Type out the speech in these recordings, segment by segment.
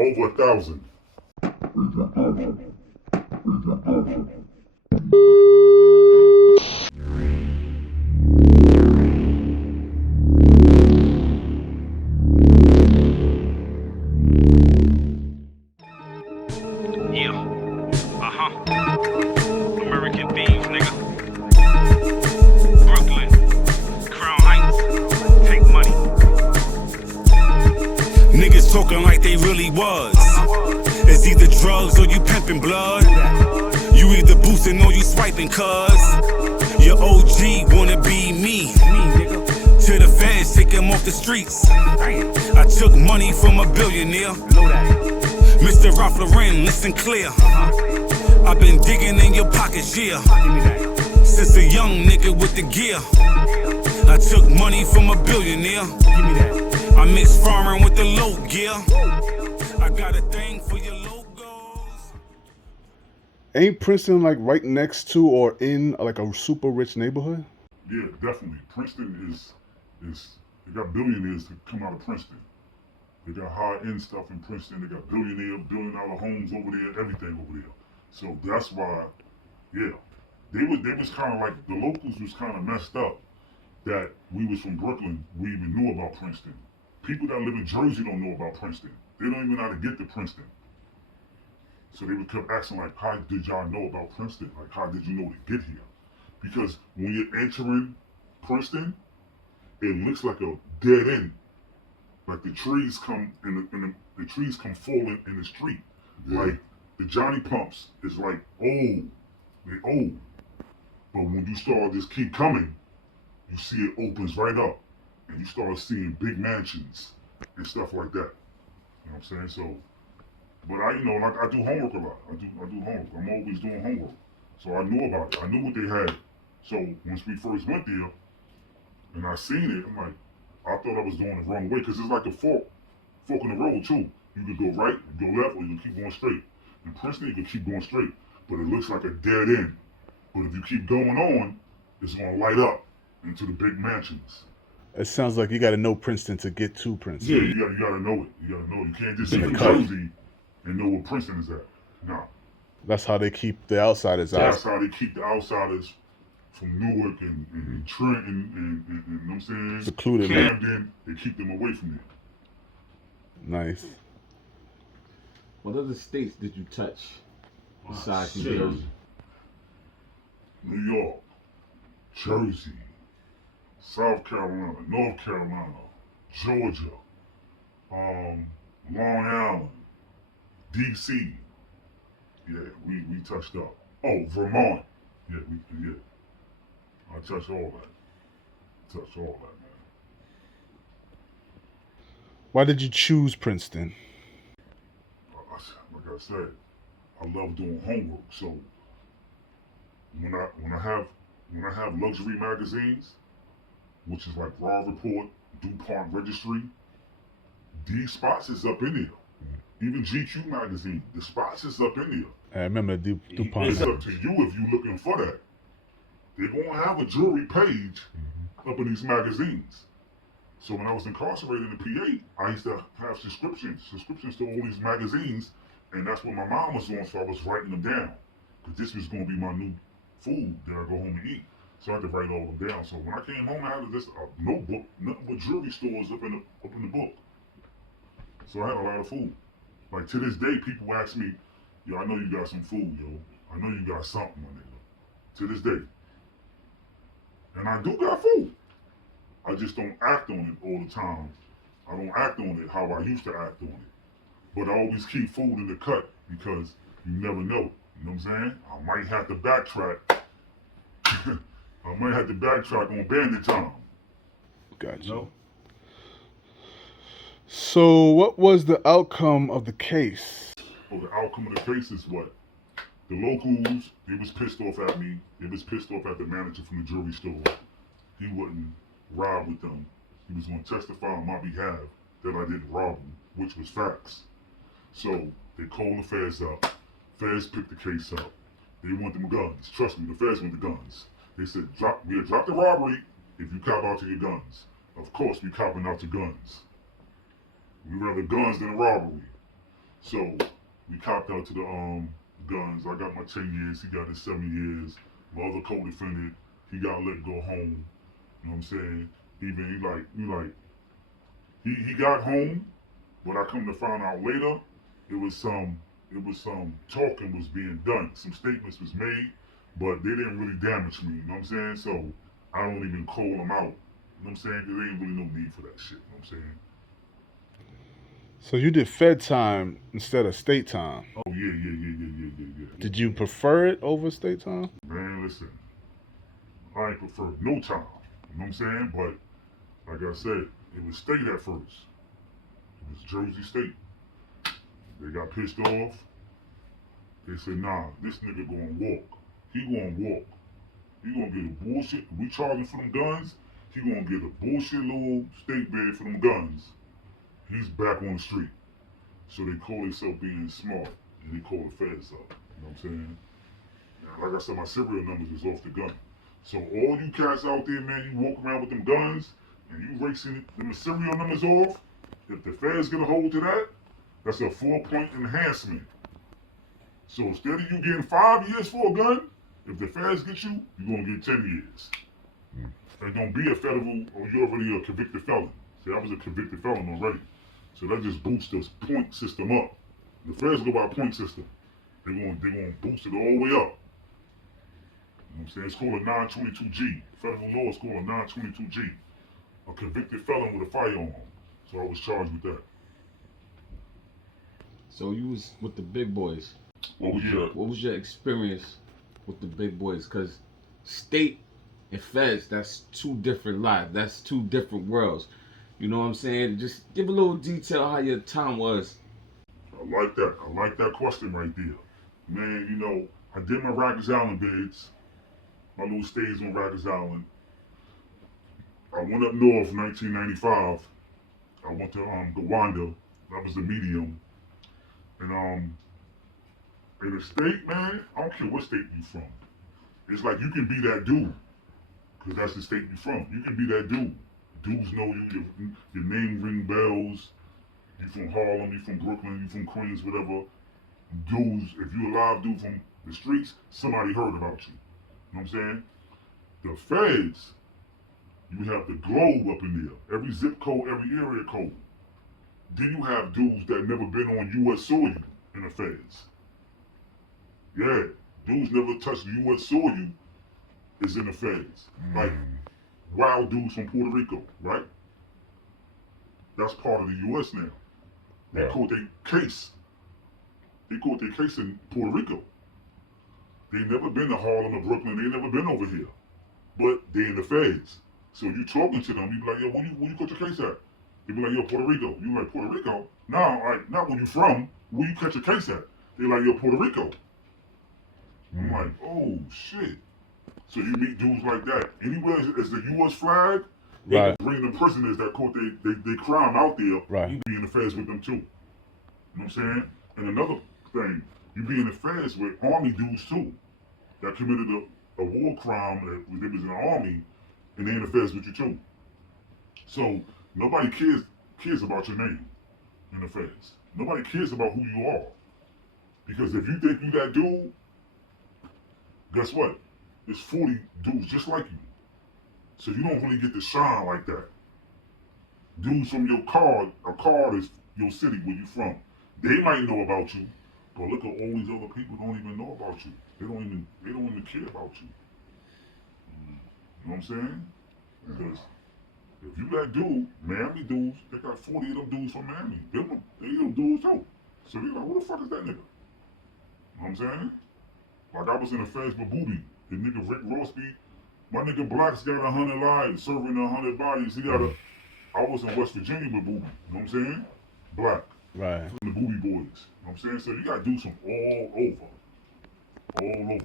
Over 1,000. Yeah. American thieves, nigga. Brooklyn. Crown Heights. Take money. Niggas talking like they really was. It's either drugs or you pimping blood. You either boosting or you swiping, cuz your OG wanna be me. To the feds, take him off the streets. I took money from a billionaire. Mr. Ralph Lauren, listen clear. I've been digging in your pockets, yeah. Since a young nigga with the gear. I took money from a billionaire. I mix foreign with the low gear. I got a thing for your logos. Ain't Princeton like right next to or in like a super rich neighborhood? Yeah, definitely. Princeton is they got billionaires that come out of Princeton. They got high-end stuff in Princeton. They got billion-dollar homes over there, everything over there. So that's why, yeah, they was kind of like, the locals was kind of messed up that we was from Brooklyn, we even knew about Princeton. People that live in Jersey don't know about Princeton. They don't even know how to get to Princeton. So they would keep asking like, how did y'all know about Princeton? Like, how did you know to get here? Because when you're entering Princeton, it looks like a dead end. Like the trees come the trees come falling in the street. Yeah. Like the Johnny Pumps is like old. They old. But when you start just keep coming, you see it opens right up. And you start seeing big mansions and stuff like that. You know what I'm saying? So, but I do homework a lot. I do homework. I'm always doing homework. So I knew about it. I knew what they had. So once we first went there, and I seen it, I'm like, I thought I was doing the wrong way, because it's like a fork in the road too. You could go right, you go left, or you can keep going straight. In Princeton, you can keep going straight, but it looks like a dead end. But if you keep going on, it's gonna light up into the big mansions. It sounds like you got to know Princeton to get to Princeton. Yeah, you gotta know it. You gotta know it. You can't just see from Jersey and know where Princeton is at. Nah. That's how they keep the outsiders out. That's how they keep the outsiders from Newark and Trent and you know what I'm saying? Secluded. Camden, they keep them away from there. Nice. What other states did you touch besides New Jersey? New York, Jersey, South Carolina, North Carolina, Georgia, Long Island, DC. Yeah, we touched up. Oh, Vermont. Yeah. I touched all that. Man. Why did you choose Princeton? Like I said, I love doing homework. So when I have luxury magazines, which is like Raw Report, DuPont Registry, these spots is up in there. Even GQ magazine, the spots is up in there. I remember DuPont. It's up to you if you're looking for that. They're gonna have a jewelry page up in these magazines. So when I was incarcerated in the PA, I used to have subscriptions to all these magazines, and that's what my mom was on, so I was writing them down. Because this was gonna be my new food that I go home and eat. So I had to write all of them down. So when I came home, I had a notebook, nothing but jewelry stores up in the book. So I had a lot of food. Like to this day, people ask me, yo, I know you got some food, yo. I know you got something, my nigga. To this day. And I do got food. I just don't act on it all the time. I don't act on it how I used to act on it. But I always keep food in the cut because you never know. You know what I'm saying? I might have to backtrack. I might have to backtrack on BandiiT time. Gotcha. No. So what was the outcome of the case? Oh, the outcome of the case is what? The locals, they was pissed off at me. They was pissed off at the manager from the jewelry store. He wouldn't ride with them. He was going to testify on my behalf that I didn't rob him, which was facts. So they called the feds up. Feds picked the case up. They want them guns. Trust me, the feds want the guns. They said, we'll drop the robbery if you cop out to your guns. Of course, we copping out to guns. We rather guns than a robbery. So we copped out to the guns. I got my 10 years. He got his 7 years. My other co-defendant, he got let go home. You know what I'm saying? Even he got home, but I come to find out later, it was some talking was being done. Some statements was made, but they didn't really damage me. You know what I'm saying? So I don't even call them out. You know what I'm saying? Because there ain't really no need for that shit. You know what I'm saying? So you did Fed time instead of state time. Oh yeah. Did you prefer it over state time? Man, listen, I ain't prefer no time. You know what I'm saying? But like I said, it was state at first. It was Jersey State. They got pissed off. They said, nah, this nigga gonna walk. He gonna walk. He gonna get a bullshit. We charging for them guns. He gonna get a bullshit little state bed for them guns. He's back on the street. So they call themselves being smart. And they call the feds up. You know what I'm saying? Now, like I said, my serial numbers is off the gun. So all you cats out there, man, you walk around with them guns and you racing them serial numbers off. If the feds get a hold of that, that's a 4-point enhancement. So instead of you getting 5 years for a gun, if the feds get you, you're gonna get 10 years. And don't be a federal, or you're already a convicted felon. See, I was a convicted felon already. So that just boosts the point system up. The feds go by a point system. They're gonna boost it all the way up. You know what I'm saying? It's called a 922G. Federal law is called a 922G. A convicted felon with a firearm. So I was charged with that. So you was with the big boys. What was your experience with the big boys? Because state and feds, that's two different lives. That's two different worlds. You know what I'm saying? Just give a little detail how your time was. I like that. I like that question right there. Man, you know, I did my Rikers Island bids. My little stays on Rikers Island. I went up north 1995. I went to Gowanda. That was the medium. And in the state, man, I don't care what state you from. It's like you can be that dude. Because that's the state you from. You can be that dude. Dudes know you, your name ring bells. You from Harlem, you from Brooklyn, you from Queens, whatever. Dudes, if you a live dude from the streets, somebody heard about you. You know what I'm saying? The feds, you have the globe up in there. Every zip code, every area code. Then you have dudes that never been on U.S. soil in the feds. Yeah, dudes never touched U.S. soil is in the feds. Like wild dudes from Puerto Rico, right? That's part of the U.S. now. They caught their case. They caught their case in Puerto Rico. They never been to Harlem or Brooklyn. They never been over here. But they in the feds. So you talking to them, you be like, yo, where you caught your case at? They be like, yo, Puerto Rico. You like, Puerto Rico? No, like, not where you from. Where you catch your case at? They like, yo, Puerto Rico. I'm like, oh, shit. So you meet dudes like that. Anywhere as the U.S. flag, they bring the prisoners that caught they crime out there. Right. You be in the feds with them too. You know what I'm saying? And another thing, you be in the feds with army dudes too, that committed a war crime that they was in the army, and they in the feds with you too. So nobody cares about your name in the feds. Nobody cares about who you are. Because if you think you that dude, guess what? There's 40 dudes just like you. So you don't really get to shine like that. Dudes from your card, a card is your city where you from. They might know about you, but look at all these other people don't even know about you. They don't even care about you. You know what I'm saying? Because if you that dude, Miami dudes, they got 40 of them dudes from Miami. They them dudes too. So they like, who the fuck is that nigga? You know what I'm saying? Like I was in the feds with Booby. The nigga Rick Rossby, my nigga Black's got 100 lives, serving 100 bodies. I was in West Virginia with Booby. You know what I'm saying? Black. Right. From the Booby Boys. You know what I'm saying? So you gotta do some all over. All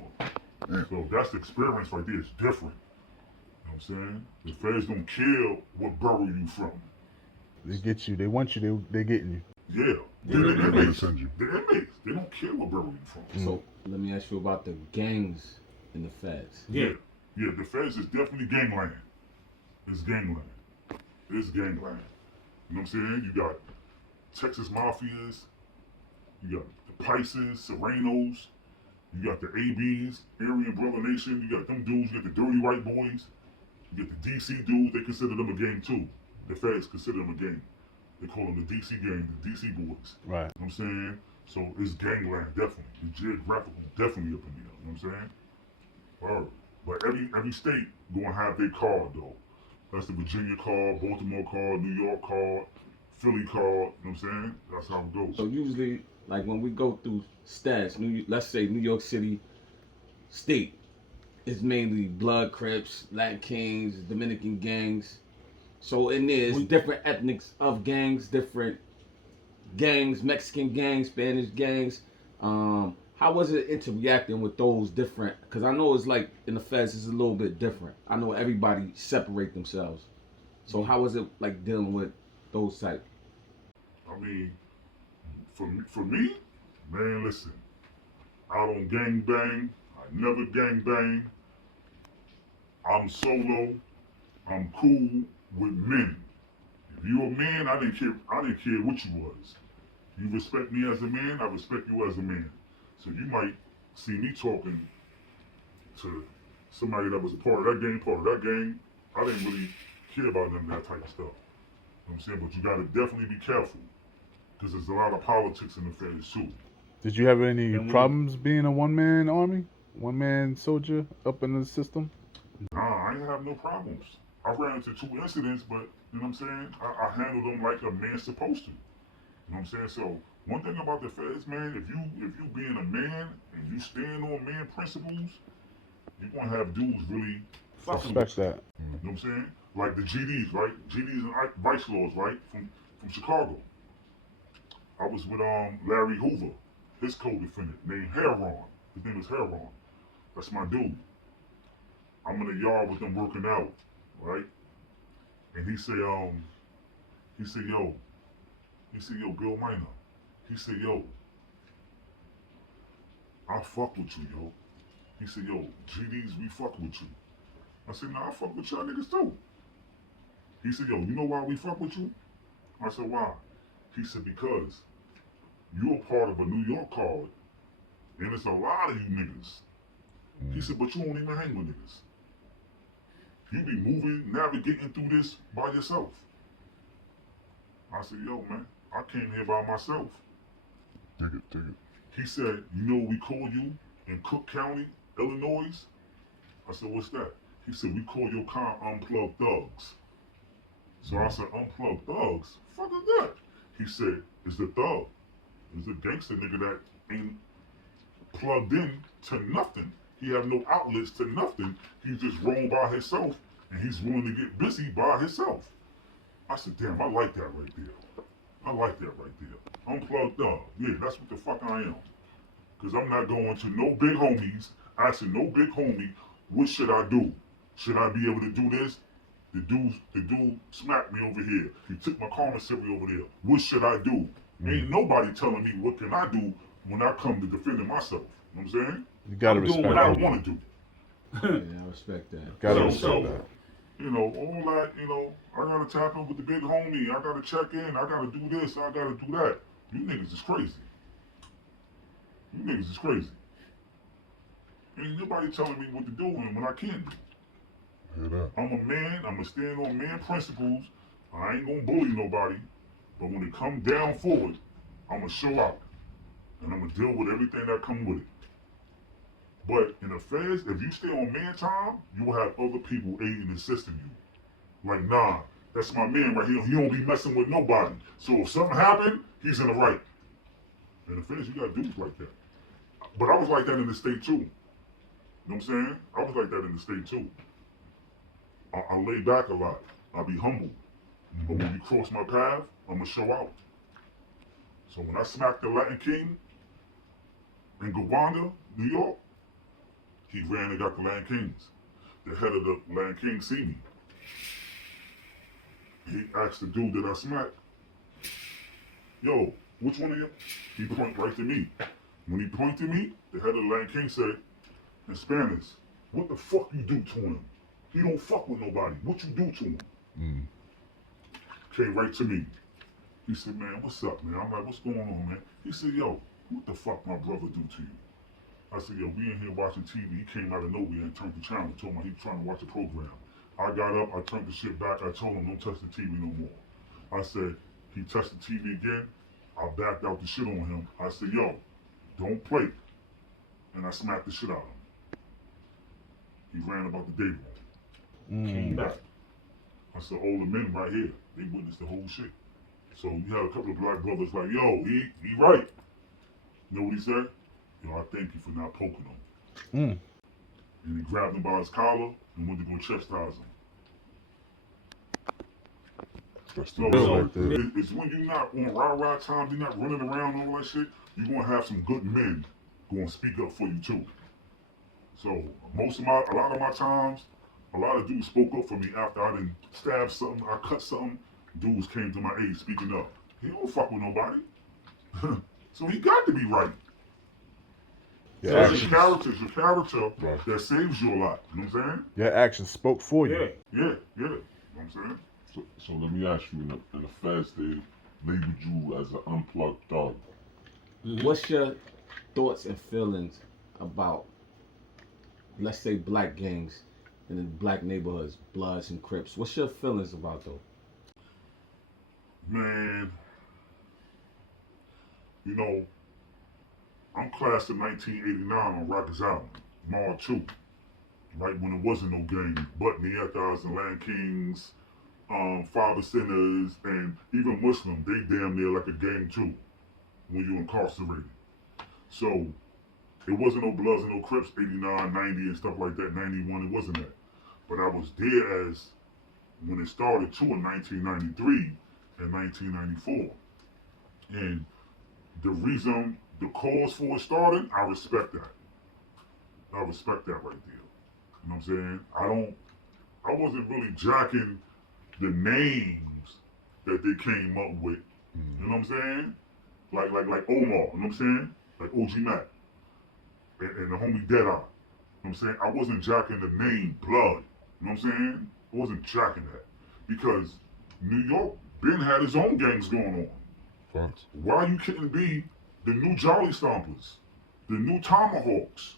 over. So that's the experience right there. It's different. You know what I'm saying? The feds don't care what borough you from. They get you. They want you. They getting you. Yeah. They're inmates. They're inmates. They don't care what borough you from. So let me ask you about the gangs in the feds. Yeah, the feds is definitely gangland. It's gangland. It's gangland. You know what I'm saying? You got Texas mafias, You got the Pisces, Serenos. You got the ABs, Aryan Brother Nation. You got them dudes. You got the Dirty White Boys. You get the DC dudes. They consider them a game too. The feds consider them a gang. They call them the DC gang, the DC boys. Right. You know what I'm saying? So it's gangland, definitely. The geographical, definitely up in there. You know what I'm saying? All right. But every state gonna have their card though. That's the Virginia card, Baltimore card, New York card, Philly card. You know what I'm saying? That's how it goes. So usually, like when we go through stats, let's say New York City state is mainly Blood Crips, Latin Kings, Dominican gangs. So in there's different ethnics of gangs, different gangs, Mexican gangs, Spanish gangs. How was it interacting with those different? Because I know it's like in the feds, it's a little bit different. I know everybody separate themselves. So how was it like dealing with those type? I mean, for me, man, listen. I don't gang bang. I never gang bang. I'm solo. I'm cool with men. If you a man, I didn't care what you was. You respect me as a man, I respect you as a man. So you might see me talking to somebody that was a part of that gang. I didn't really care about none of that type of stuff. You know what I'm saying? But you gotta definitely be careful. Because there's a lot of politics in the feds too. Did you have any problems being a one-man army? One-man soldier up in the system? Nah, I ain't have no problems. I ran into 2 incidents, but you know what I'm saying? I handled them like a man's supposed to. You know what I'm saying? So one thing about the feds, man, if you being a man and you stand on man principles, you're gonna have dudes really fucking Respect that. You know what I'm saying? Like the GDs, right? GDs and vice lords, right? From Chicago. I was with Larry Hoover, his co-defendant named Heron. His name is Heron. That's my dude. I'm in the yard with them working out, right? And he said, yo, Bill Minor. He said, yo, I fuck with you, yo. He said, yo, GDs, we fuck with you. I said, nah, I fuck with y'all niggas too. He said, yo, you know why we fuck with you? I said, why? He said, because you're part of a New York card, and it's a lot of you niggas. He said, but you don't even hang with niggas. You be moving, navigating through this by yourself. I said, yo, man, I came here by myself. Dig it. He said, you know what we call you in Cook County, Illinois? I said, what's that? He said, we call your kind unplugged thugs. So I said, unplugged thugs? Fuck is that? He said, it's the thug. It's a gangster nigga that ain't plugged in to nothing. He have no outlets to nothing. He's just roaming by himself, and he's willing to get busy by himself. I said, damn, I like that right there. I like that right there. Unplugged thug. Yeah, that's what the fuck I am. Because I'm not going to no big homies, asking no big homie, what should I do? Should I be able to do this? The dude smacked me over here. He took my commissary over there. What should I do? Ain't nobody telling me what can I do when I come to defending myself. You know what I'm saying? You gotta I'm respect doing what I that. want to do. Yeah, I respect that. Gotta So, respect that. you know, all that, you know, I gotta tap in with the big homie. I gotta check in. I gotta do this. I gotta do that. You niggas is crazy. You niggas is crazy. Ain't nobody telling me what to do when I can't do. I'm a man. I'm gonna stand on man principles. I ain't gonna bully nobody. But when it come down forward, I'm gonna show out. And I'm gonna deal with everything that come with it. But in the feds, if you stay on man time, you will have other people aiding and assisting you. Like, nah, that's my man right here. He don't be messing with nobody. So if something happen, he's in the right. In the feds, you got dudes like that. But I was like that in the state too. You know what I'm saying? I was like that in the state too. I lay back a lot. I be humble. But when you cross my path, I'm gonna show out. So when I smacked the Latin King in Gowanda, New York, he ran and got the Latin Kings. The head of the Latin Kings see me. He asked the dude that I smacked, yo, which one of you? He pointed right to me. When he pointed to me, the head of the Latin King said, in Spanish, what the fuck you do to him? He don't fuck with nobody. What you do to him? Came right to me. He said, man, what's up, man? I'm like, what's going on, man? He said, yo, what the fuck my brother do to you? I said, yo, we in here watching TV. He came out of nowhere and turned the channel. Told me he was trying to watch a program. I got up, I turned the shit back. I told him, don't touch the TV no more. I said, he touched the TV again. I backed out the shit on him. I said, yo, don't play. And I smacked the shit out of him. He ran about the day room. Came back. I said, all the men right here, they witnessed the whole shit. So you had a couple of black brothers like, yo, he right. You know what he said? Yo, I thank you for not poking him. And he grabbed him by his collar and went to go chastise him. That's the So, real right there. it's when you're not on rah-rah time, you're not running around and all that shit, you're going to have some good men going to speak up for you too. So a lot of my times, a lot of dudes spoke up for me after I done stabbed something, I cut something. Dudes came to my aid speaking up. He don't fuck with nobody. So he got to be right. Your So actions, it's your character Right. that saves you a lot. You know what I'm saying? your actions spoke for you. Yeah. You know what I'm saying? So let me ask you, in the feds, they labeled you as an unplugged thug. What's your thoughts and feelings about, let's say, black gangs in the black neighborhoods, Bloods and Crips? What's your feelings about those? Man, you know, I'm class of 1989 on Rikers Island, Mall 2. Right when there wasn't no gang, but Neanderthals and Land Kings, Father Sinners, and even Muslim, they damn near like a gang too when you incarcerated. So it wasn't no Bloods and no Crips, 89, 90 and stuff like that, 91, it wasn't that. But I was there as when it started too in 1993 and 1994. And the reason, the cause for it started, I respect that. I respect that right there. You know what I'm saying? I wasn't really jacking the names that they came up with. You know what I'm saying? Like Omar, you know what I'm saying? Like OG Mac. And the homie Deadeye. You know what I'm saying? I wasn't jacking the name Blood. You know what I'm saying? I wasn't jacking that. Because New York Ben had his own gangs going on. Facts. Why you couldn't be the new Jolly Stompers, the new Tomahawks,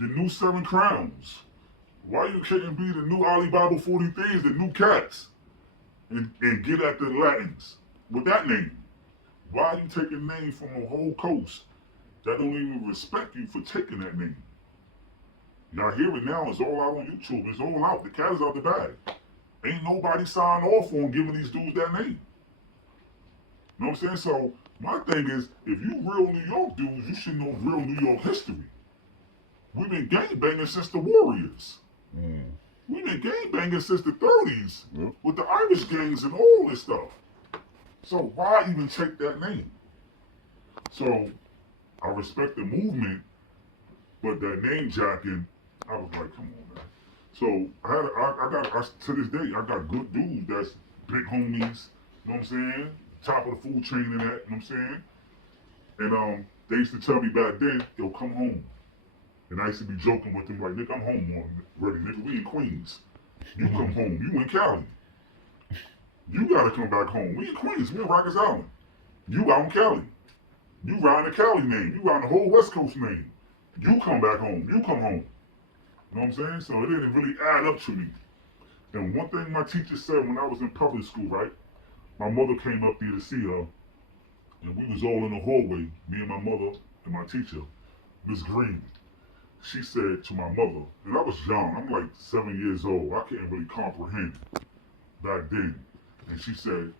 the new Seven Crowns? Why you couldn't be the new Alibaba 43s, the new Cats, and get at the Latins with that name? Why are you taking names from a whole coast that don't even respect you for taking that name? Y'all hear it now, it's all out on YouTube, it's all out, the cat is out the bag. Ain't nobody signed off on giving these dudes that name. You know what I'm saying? So my thing is, if you real New York dudes, you should know real New York history. We've been gangbanging since the Warriors. We've been gangbanging since the 30s with the Irish gangs and all this stuff. So why even take that name? So I respect the movement, but that name jacking, I was like, come on, man. So to this day, I got good dudes that's big homies, you know what I'm saying? Top of the food chain and that, you know what I'm saying? And they used to tell me back then, yo, come home. And I used to be joking with them like, nigga, I'm home already, nigga, we in Queens. You come home, you in Cali. You gotta come back home. We in Queens, we in Rikers Island. You out in Cali. You riding the Cali name, you riding the whole West Coast name. You come back home, you come home. You know what I'm saying? So it didn't really add up to me. And one thing my teacher said when I was in public school, right? My mother came up there to see her, and we was all in the hallway, me and my mother and my teacher, Miss Green. She said to my mother, and I was young, I'm like 7 years old, I couldn't really comprehend back then. And she said,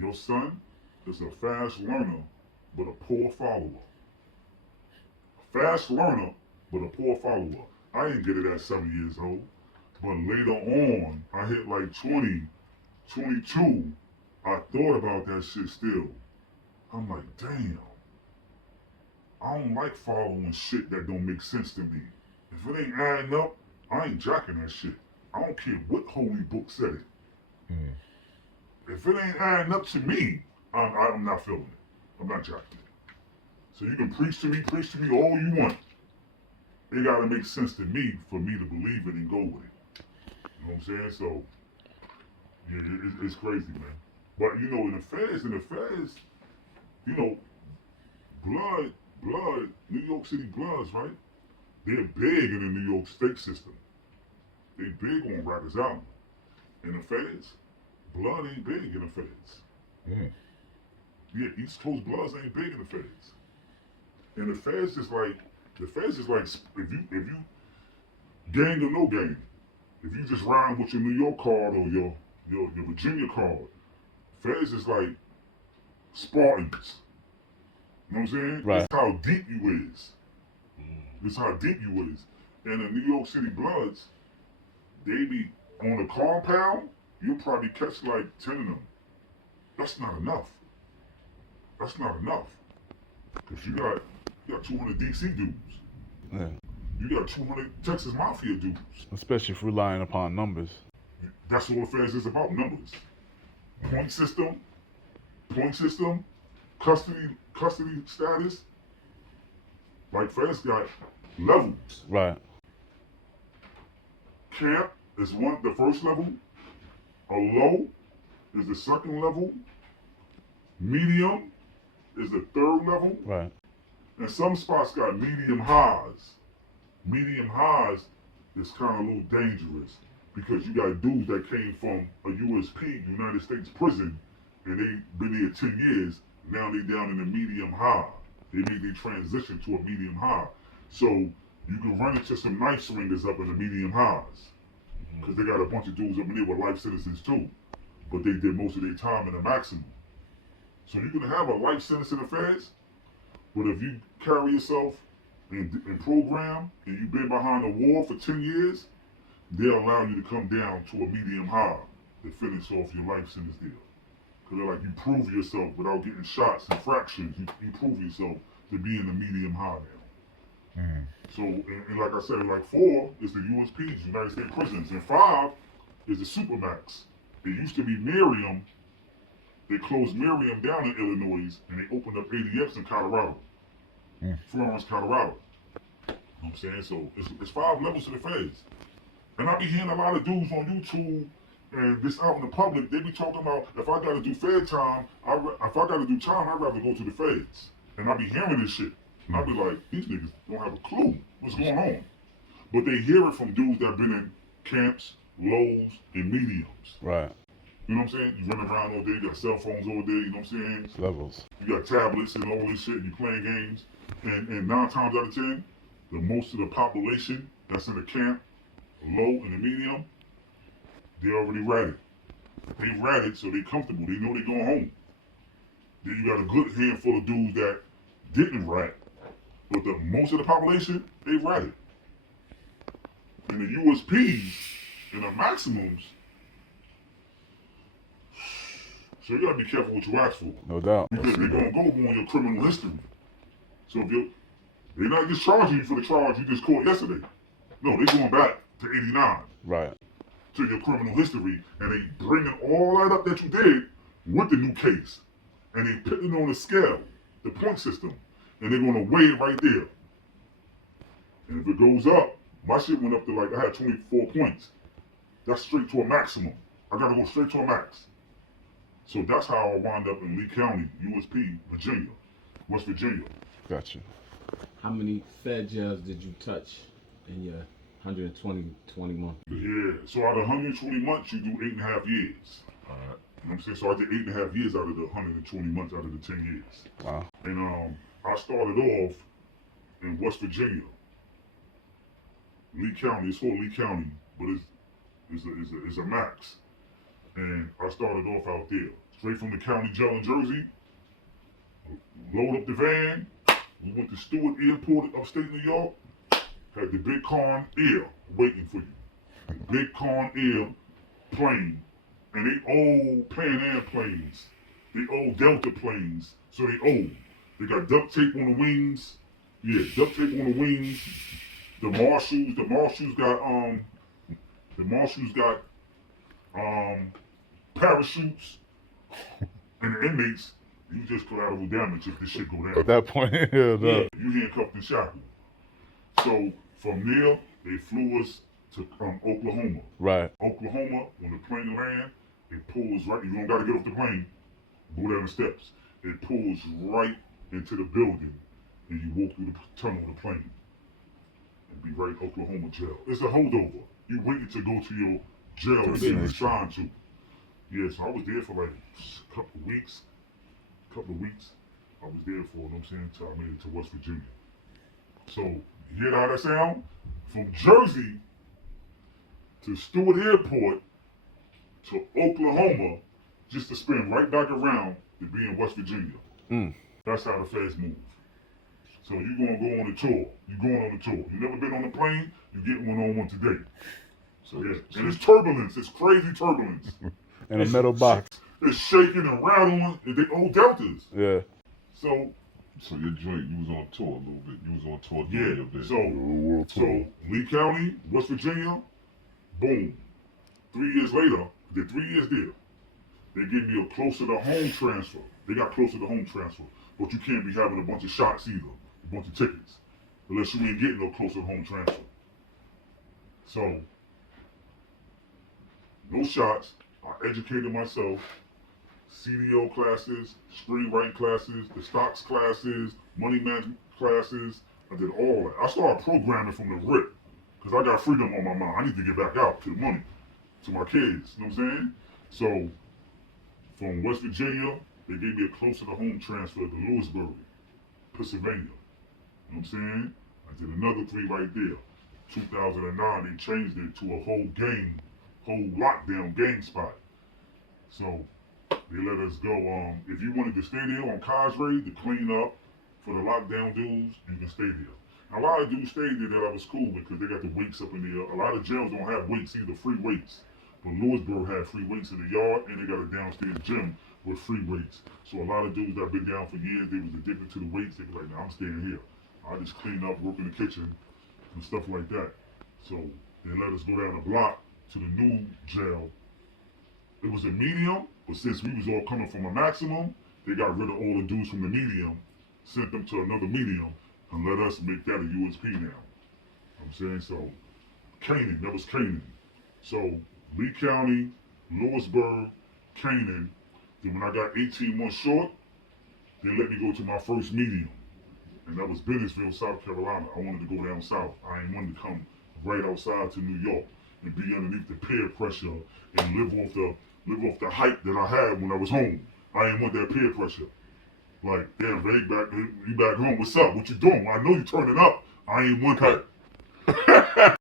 your son is a fast learner, but a poor follower. A fast learner, but a poor follower. I didn't get it at 7 years old, but later on, I hit like 20, 22, I thought about that shit still. I'm like, damn. I don't like following shit that don't make sense to me. If it ain't adding up, I ain't jacking that shit. I don't care what holy book said it. If it ain't adding up to me, I'm not feeling it. I'm not jacking it. So you can preach to me all you want. It gotta make sense to me for me to believe it and go with it. You know what I'm saying? So, yeah, it's crazy, man. But you know, in the feds, you know, New York City Bloods, right? They're big in the New York state system. They big on Rikers Island. In the feds, Blood ain't big in the feds. Yeah, East Coast Bloods ain't big in the feds. And the feds is like, if you gang or no gang, if you just ride with your New York card or your Virginia card, feds is like Spartans. You know what I'm saying? Right. It's how deep you is. It's how deep you is. And the New York City Bloods, they be on a compound, you'll probably catch like 10 of them. That's not enough. That's not enough. Because you got 200 DC dudes. Yeah. You got 200 Texas Mafia dudes. Especially if relying upon numbers. That's all the feds is about, numbers. Point system, custody status. Like feds got levels. Right. Camp is the first level. A low is the second level. Medium is the third level. Right. And some spots got medium highs. Medium highs is kind of a little dangerous because you got dudes that came from a USP, United States prison, and they been there 10 years. Now they down in the medium high. They made their transition to a medium high. So you can run into some knife swingers up in the medium highs because they got a bunch of dudes up in there with life sentences too. But they did most of their time in the maximum. So you can have a life sentence in the feds, but if you carry yourself and program and you've been behind the wall for 10 years, they'll allow you to come down to a medium high to finish off your life sentence deal. Because they're like, you prove yourself without getting shots and fractions. You prove yourself to be in the medium high now. So, and like I said, like 4 is the USPs, United States prisons, and 5 is the Supermax. It used to be Miriam. They closed Miriam down in Illinois, and they opened up ADFs in Colorado. Florence, Colorado. You know what I'm saying? So it's 5 levels to the feds. And I be hearing a lot of dudes on YouTube and this out in the public, they be talking about, if I gotta do fed time, if I gotta do time, I'd rather go to the feds. And I be hearing this shit. And I be like, these niggas don't have a clue what's going on. But they hear it from dudes that been in camps, lows, and mediums. Right. You know what I'm saying? You run around all day, you got cell phones all day, you know what I'm saying? Levels. You got tablets and all this shit, you playing games. And 9 times out of 10, the most of the population that's in the camp, low and the medium, they already ratted. They ratted, so they comfortable. They know they going home. Then you got a good handful of dudes that didn't rat. But the most of the population, they ratted. And the USPs and the maximums, so you gotta be careful what you ask for. No doubt. Because they're gonna go on your criminal history. So if they're not just charging you for the charge you just caught yesterday. No, they're going back to 89. Right. To your criminal history, and they bringing all that up that you did with the new case. And they putting it on a scale, the point system. And they're gonna weigh it right there. And if it goes up, my shit went up to like, I had 24 points. That's straight to a maximum. I gotta go straight to a max. So that's how I wound up in Lee County, USP, Virginia, West Virginia. Gotcha. How many fed jails did you touch in your 120 months? Yeah, so out of 120 months, you do 8.5 years. You know what I'm saying? So I did 8.5 years out of the 120 months out of the 10 years. Wow. And I started off in West Virginia. Lee County, it's called Lee County, but it's a max. And I started off out there, straight from the county jail in Jersey. Load up the van. We went to Stewart Airport, upstate New York. Had the Big Con Air waiting for you. Big Con Air plane. And they old Pan Am planes. They old Delta planes. So they old. They got duct tape on the wings. Yeah, duct tape on the wings. The Marshalls got parachutes. And the inmates, you just collateral damage if this shit go down. At that point, yeah, Yeah, you handcuffed and shackled. So from there, they flew us to Oklahoma. Right. Oklahoma, when the plane land, it pulls right. You don't got to get off the plane, go down the steps. It pulls right into the building, and you walk through the tunnel of the plane, and be right in Oklahoma jail. It's a holdover. You waiting to go to your jail that you assigned to. Yeah, so I was there for like a couple of weeks. I was there for, you know what I'm saying, until I made it to West Virginia. So, you hear how that sound? From Jersey to Stewart Airport to Oklahoma, just to spin right back around to be in West Virginia. That's how the feds move. So you gonna go on a tour. You going on a tour. You never been on a plane, you get one on one today. So yeah, and it's turbulence. It's crazy turbulence. In a metal box. It's shaking and rattling. And they old deltas. Yeah. So your joint, you was on tour a little bit. You was on tour. Yeah. So Lee County, West Virginia, boom. 3 years later, did 3 years there. They gave me a closer to home transfer. They got closer to home transfer. But you can't be having a bunch of shots either. A bunch of tickets. Unless you ain't getting no closer to home transfer. So, no shots. I educated myself. CDO classes, screenwriting classes, the stocks classes, money management classes. I did all that. I started programming from the rip. Because I got freedom on my mind. I need to get back out to the money. To my kids. You know what I'm saying? So, from West Virginia, they gave me a closer to home transfer to Lewisburg, Pennsylvania. You know what I'm saying? I did another 3 right there. 2009, they changed it to a whole lockdown gang spot. So, they let us go. If you wanted to stay there on Cosray to clean up for the lockdown dudes, you can stay there. Now, a lot of dudes stayed there that I was cool with because they got the weights up in there. A lot of jails don't have weights either, free weights. But Lewisburg had free weights in the yard, and they got a downstairs gym with free weights. So a lot of dudes that been down for years, they was addicted to the weights. They be like, nah, I'm staying here. I just clean up, work in the kitchen, and stuff like that. So they let us go down the block to the new jail. It was a medium, but since we was all coming from a maximum, they got rid of all the dudes from the medium, sent them to another medium, and let us make that a USP now. You know what I'm saying? So, Canaan, that was Canaan. So, Lee County, Lewisburg, Canaan. Then when I got 18 months short, they let me go to my first medium. And that was Bennettsville, South Carolina. I wanted to go down south. I ain't wanted to come right outside to New York and be underneath the peer pressure and live off the hype that I had when I was home. I ain't want that peer pressure. Like, damn, Ray, you back home. What's up? What you doing? I know you turning up. I ain't want that.